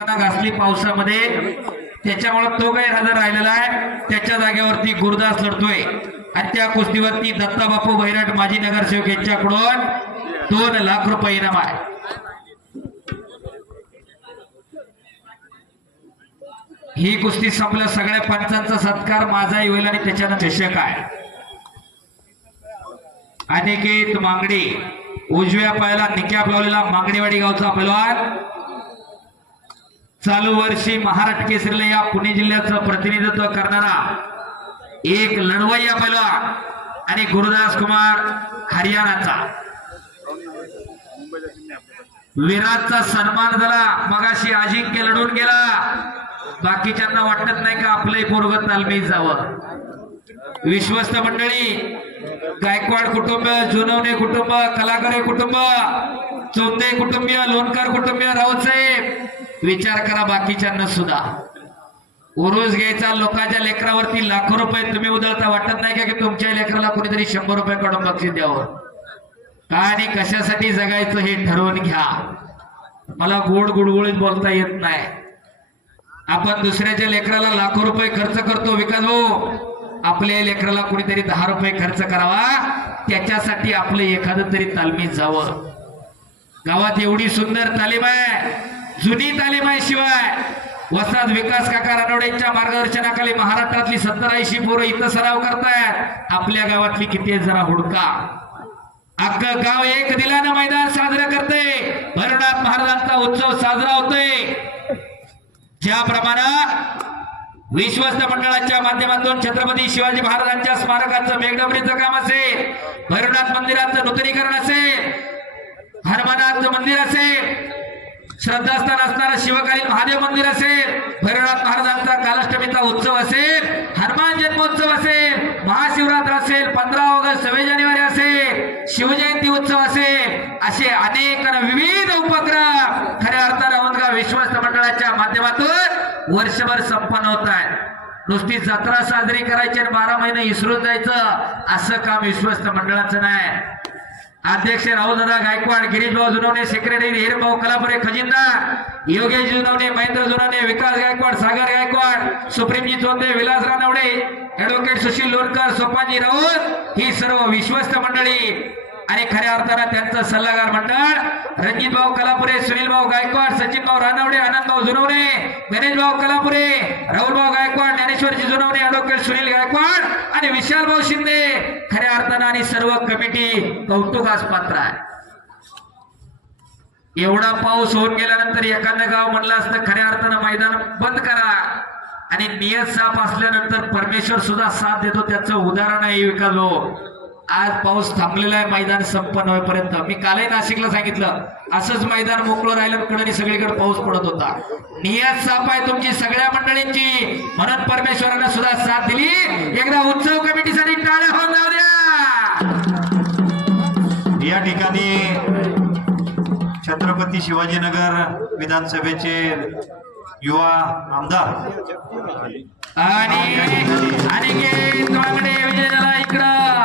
घासली पावसामध्ये, त्याच्यामुळे तो गैरहजर राहिलेला आहे. त्याच्या जागेवरती गुरुदास लढतोय आणि त्या कुस्तीवरती दत्ताबापू बैरट माजी नगरसेवक यांच्याकडून 2 लाख रुपये इनाम आहे. ही कुस्ती संपलं, सगळ्या पंचांचा सत्कार माझाही होईल आणि त्याच्यानं चषक आहे. अनिकेत मांगडे उजव्या पायाला निकॅप लावलेला मांगडेवाडी गावचा पैलवान, चालू वर्षी महाराष्ट्र केसरीला या पुणे जिल्ह्याचं प्रतिनिधित्व करणारा एक लढवय्या पैलवान आणि गुरुदास कुमार हरियाणाचा. विराटचा सन्मान झाला, मगाशी अजिंक्य लढून गेला. बाकीच्यांना वाटत नाही का आपलंही पोरग तालमीत जावं. विश्वस्त मंडळी, गायकवाड कुटुंब, जुनवणे कुटुंब, कलाकरे कुटुंब, चौंदे कुटुंबीय, लोणकर कुटुंबीय, राऊत साहेब, विचार करा बाकीच्यांना सुद्धा. उरूस घ्यायचा, लोकांच्या लेकरावरती लाखो रुपये तुम्ही उधळता. वाटत नाही का की तुमच्या लेकराला कोणीतरी 100 रुपये काढून बक्षीस द्यावं का आणि कशासाठी जगायचं हे ठरवून घ्या. मला गोड गुडगुळीत बोलता येत नाही. आपण दुसऱ्याच्या लेकराला लाखो रुपये खर्च करतो विकास भाऊ, आपल्या लेकराला कोणीतरी 10 रुपये खर्च करावा, त्याच्यासाठी आपलं एखादं तरी तालमीत जावं. गावात एवढी सुंदर तालीम आहे, जुनी तालीम आहे. शिवाय वसाद विकास काका रानवडेंच्या मार्गदर्शनाखाली महाराष्ट्रातली 70-80 पोरं इथं सराव करतायत. आपल्या गावातली किती आहेत जरा हुडका. अख्खं गाव एक दिलानं मैदान साजरं करते. भैरवनाथ महाराजांचा उत्सव साजरा होतोय. ज्याप्रमाणे विश्वस्त मंडळाच्या माध्यमातून छत्रपती शिवाजी महाराजांच्या स्मारकाचं मेघडबरीचं काम असेल, भैरवनाथ मंदिराचं नूतनीकरण असेल, हनुमानाचं मंदिर असेल, श्रद्धास्थान असणारं शिवकालीन महादेव मंदिर असेल, भैरवनाथ महाराजांचा कालाष्टमीचा उत्सव असेल, हनुमान जन्मोत्सव असेल, महाशिवरात्र असेल, 15 ऑगस्ट 26 जानेवारी असेल, शिवजयंती उत्सव असेल, असे अनेक विविध उपक्रम खऱ्या अर्थानं औंधगाव विश्वस्त मंडळाच्या माध्यमातून वर्षभर संपन्न होत आहे. नुसती जत्रा साजरी करायची आणि 12 महिने इसरून जायचं असं काम विश्वस्त मंडळाचं नाही. अध्यक्ष राहुलदादा गायकवाड, गिरीशभाऊ जुनवणे, सेक्रेटरी हिरभाऊ कलापुरे, खजिनदार योगेश जुनवणे, महेंद्र जुनवणे, विकास गायकवाड, सागर गायकवाड, सुप्रीमजी चोंदे, विलास रानवडे, ऍडव्होकेट सुशील लोणकर, सोपानजी राऊत, ही सर्व विश्वस्त मंडळी आणि खऱ्या अर्थानं त्यांचं सल्लागार मंडळ रणजित भाऊ कलापुरे, सुनील भाऊ गायकवाड, सचिन भाऊ रानवडे, आनंद भाऊ जुनवणे, गणेश भाऊ कलापुरे, राहुल भाऊ गायकवाड, ज्ञानेश्वरजी जुनवणे, ऍडव्होकेट सुनील गायकवाड आणि विशाल भाऊ शिंदे, खऱ्या अर्थानं आणि सर्व कमिटी कौतुकास पात्र आहे. एवढा पाऊस होऊन गेल्यानंतर एखादं गाव म्हणलं असतं खऱ्या अर्थानं मैदान बंद करा आणि नियत साफ असल्यानंतर परमेश्वर सुद्धा साथ देतो. त्याचं उदाहरण आहे विकास भाऊ. आज पाऊस थांबलेला आहे मैदान संपन्न होईपर्यंत. मी कालही नाशिकला सांगितलं असंच मैदान मोकळं राहिलं, कडे सगळीकडे पाऊस पडत होता. नियत साफ आहे तुमची सगळ्या मंडळींची, म्हणून परमेश्वरानं सुद्धा साथ दिली. एकदा उत्सव कमिटीसाठी टाळ्या होऊन जाऊ द्या. या ठिकाणी छत्रपती शिवाजीनगर विधानसभेचे युवा आमदार आणि अनिकेत मांगडे विजय झाला. इकडं